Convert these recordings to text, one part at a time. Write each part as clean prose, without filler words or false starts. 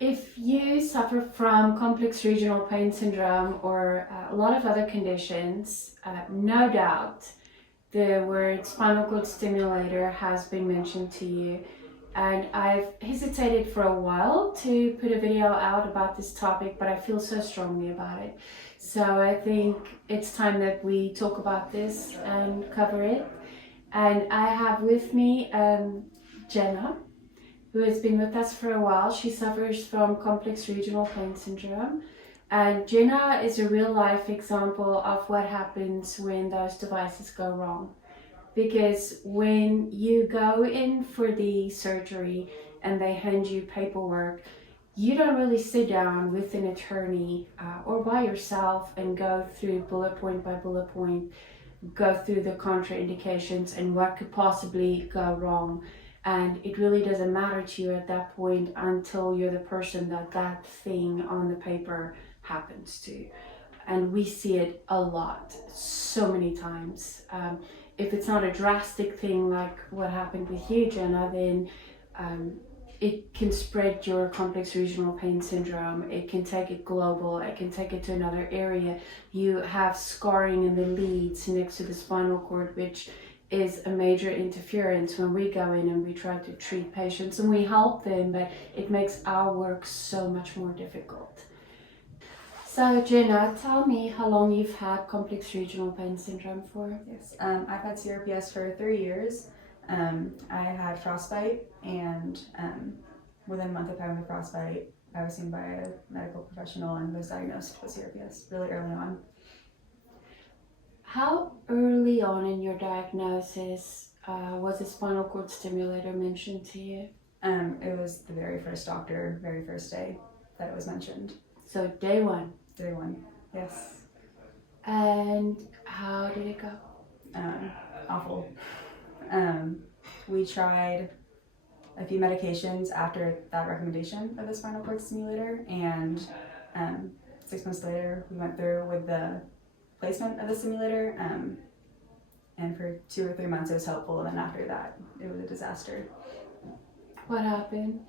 If you suffer from complex regional pain syndrome or a lot of other conditions, no doubt the word spinal cord stimulator has been mentioned to you. And I've hesitated for a while to put a video out about this topic, but I feel so strongly about it. So I think it's time that we talk about this and cover it. And I have with me Jenna, who has been with us for a while. She suffers from complex regional pain syndrome. And Jenna is a real life example of what happens when those devices go wrong. Because when you go in for the surgery and they hand you paperwork, you don't really sit down with an attorney or by yourself and go through bullet point by bullet point, go through the contraindications and what could possibly go wrong. And it really doesn't matter to you at that point until you're the person that thing on the paper happens to. And we see it a lot, so many times. If it's not a drastic thing like what happened with you, Jenna, then it can spread your complex regional pain syndrome. It can take it global. It can take it to another area. You have scarring in the leads next to the spinal cord, which is a major interference when we go in and we try to treat patients and we help them, but it makes our work so much more difficult. So Jenna, tell me how long you've had complex regional pain syndrome for. Yes, I've had CRPS for 3 years. I had frostbite, and within a month of having the frostbite, I was seen by a medical professional and was diagnosed with CRPS really early on. How early on in your diagnosis was a spinal cord stimulator mentioned to you? It was the very first doctor, very first day that it was mentioned. So day one. Day one, yes. And how did it go? Awful. We tried a few medications after that recommendation of the spinal cord stimulator, and 6 months later we went through with the placement of the stimulator, and for 2 or 3 months it was helpful, and then after that it was a disaster. What happened?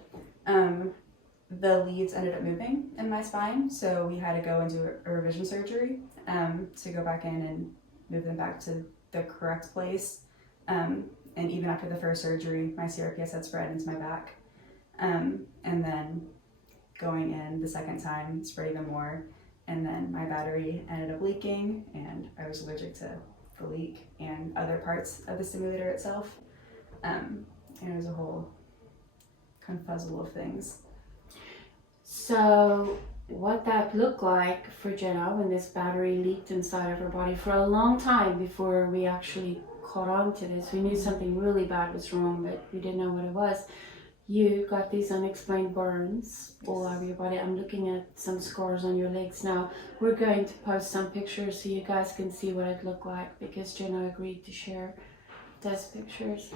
The leads ended up moving in my spine, so we had to go and do a revision surgery to go back in and move them back to the correct place. And even after the first surgery, my CRPS had spread into my back. And then going in the second time spread even more. And then my battery ended up leaking, and I was allergic to the leak and other parts of the stimulator itself. And it was a whole confuzzle of things. So what that looked like for Jenna when this battery leaked inside of her body for a long time before we actually caught on to this. We knew something really bad was wrong, but we didn't know what it was. You got these unexplained burns all over your body. I'm looking at some scars on your legs now. We're going to post some pictures so you guys can see what it looked like, because Jenna agreed to share those pictures.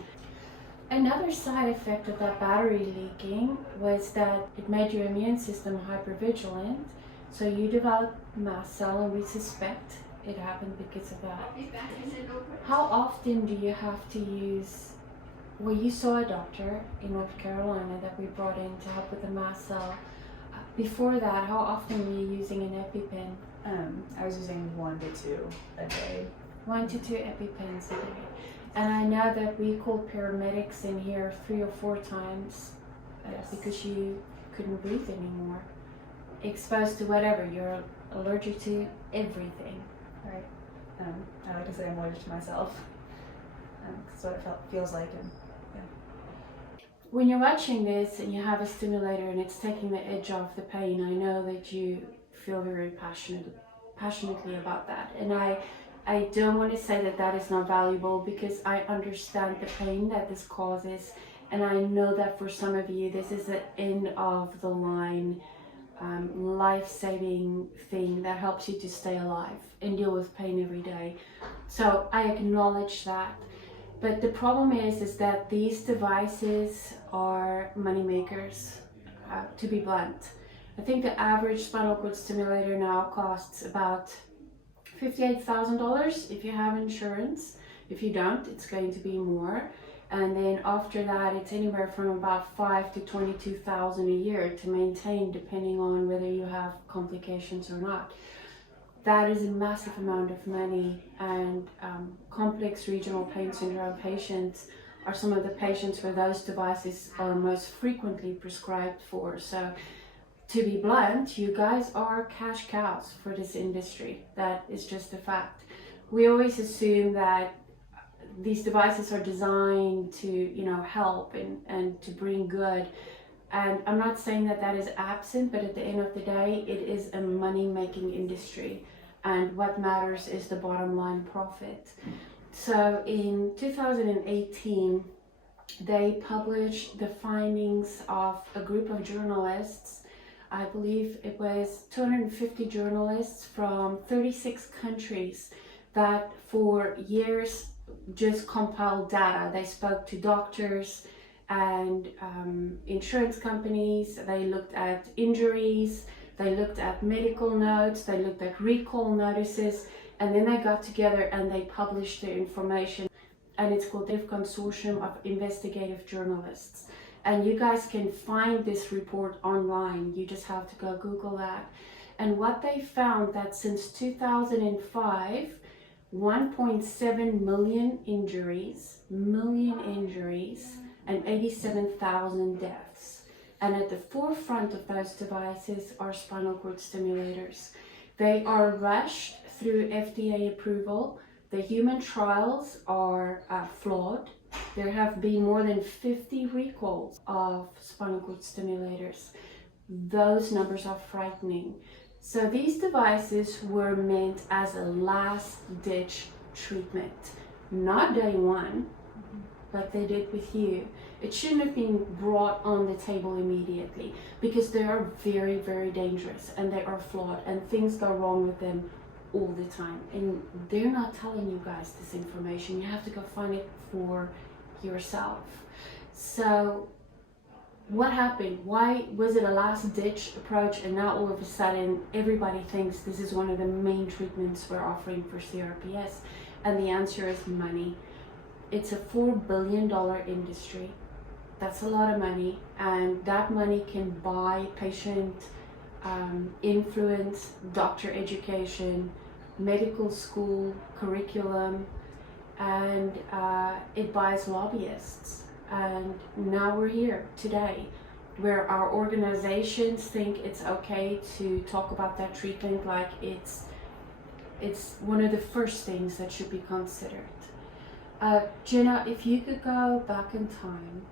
Another side effect of that battery leaking was that it made your immune system hypervigilant. So you developed mast cell, and we suspect it happened because of that. How often do you have to use, well, you saw a doctor in North Carolina that we brought in to help with the mast cell. Before that, how often were you using an EpiPen? I was using 1 to 2 a day. 1 to 2 EpiPens a day. And I know that we called paramedics in here 3 or 4 times because you couldn't breathe anymore. Exposed to whatever, you're allergic to everything. Right. I like to say I'm allergic to myself. That's what it feels like. And yeah. When you're watching this and you have a stimulator and it's taking the edge off the pain, I know that you feel very passionately about that. And I don't want to say that that is not valuable, because I understand the pain that this causes, and I know that for some of you this is the end of the line, life-saving thing that helps you to stay alive and deal with pain every day. So I acknowledge that. But the problem is that these devices are money makers, to be blunt. I think the average spinal cord stimulator now costs about $58,000 if you have insurance. If you don't, it's going to be more. And then after that, it's anywhere from about 5 to 22,000 a year to maintain, depending on whether you have complications or not. That is a massive amount of money, and complex regional pain syndrome patients are some of the patients where those devices are most frequently prescribed for. So to be blunt, you guys are cash cows for this industry. That is just a fact. We always assume that these devices are designed to, help and to bring good. And I'm not saying that that is absent, but at the end of the day, it is a money-making industry. And what matters is the bottom line profit. So in 2018, they published the findings of a group of journalists. I believe it was 250 journalists from 36 countries that for years just compiled data. They spoke to doctors and insurance companies. They looked at injuries. They looked at medical notes. They looked at recall notices. And then they got together and they published the information. And it's called the Consortium of Investigative Journalists. And you guys can find this report online. You just have to go Google that. And what they found that since 2005, 1.7 million injuries, and 87,000 deaths. And at the forefront of those devices are spinal cord stimulators. They are rushed through FDA approval. The human trials are flawed. There have been more than 50 recalls of spinal cord stimulators. Those numbers are frightening. So these devices were meant as a last-ditch treatment, not day one, like they did with you. It shouldn't have been brought on the table immediately because they are very, very dangerous and they are flawed and things go wrong with them all the time. And they're not telling you guys this information. You have to go find it for yourself. So what happened? Why was it a last-ditch approach and now all of a sudden everybody thinks this is one of the main treatments we're offering for CRPS? And the answer is money. It's a $4 billion industry. That's a lot of money, and that money can buy patient influence, doctor education, medical school curriculum, and it buys lobbyists. And now we're here today where our organizations think it's okay to talk about that treatment like it's one of the first things that should be considered. Jenna, if you could go back in time,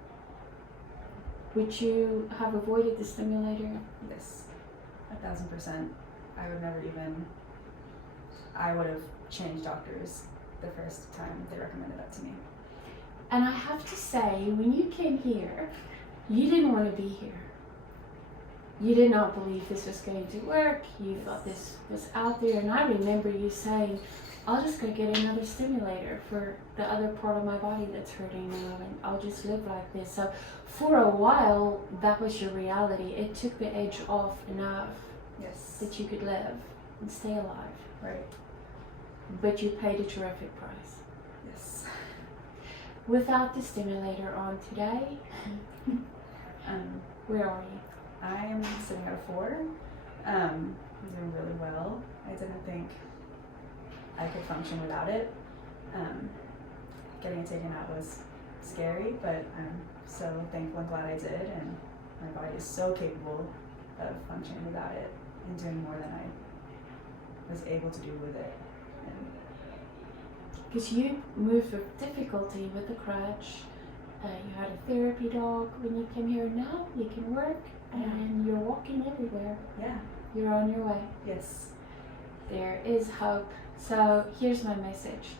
would you have avoided the stimulator? Yes, 1,000%. I would have changed doctors the first time they recommended that to me. And I have to say, when you came here, you didn't want to be here. You did not believe this was going to work. You thought this was out there. And I remember you saying, I'll just go get another stimulator for the other part of my body that's hurting now, and I'll just live like this. So for a while, that was your reality. It took the edge off enough that you could live and stay alive. Right. But you paid a terrific price. Yes. Without the stimulator on today, where are you? I'm sitting at a 4. I'm doing really well. I didn't think I could function without it. Getting it taken out was scary, but I'm so thankful and glad I did, and my body is so capable of functioning without it and doing more than I was able to do with it. Because you moved with difficulty with the crutch, you had a therapy dog when you came here. Now you can work and you're walking everywhere. Yeah. You're on your way. Yes. There is hope. So here's my message.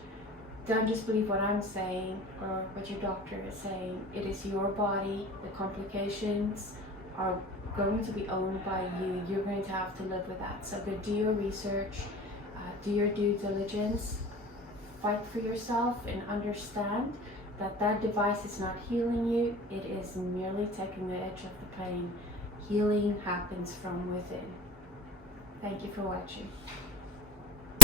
Don't just believe what I'm saying or what your doctor is saying. It is your body. The complications are going to be owned by you. You're going to have to live with that. So go do your research, do your due diligence, fight for yourself, and understand that that device is not healing you. It is merely taking the edge of the pain. Healing happens from within. Thank you for watching.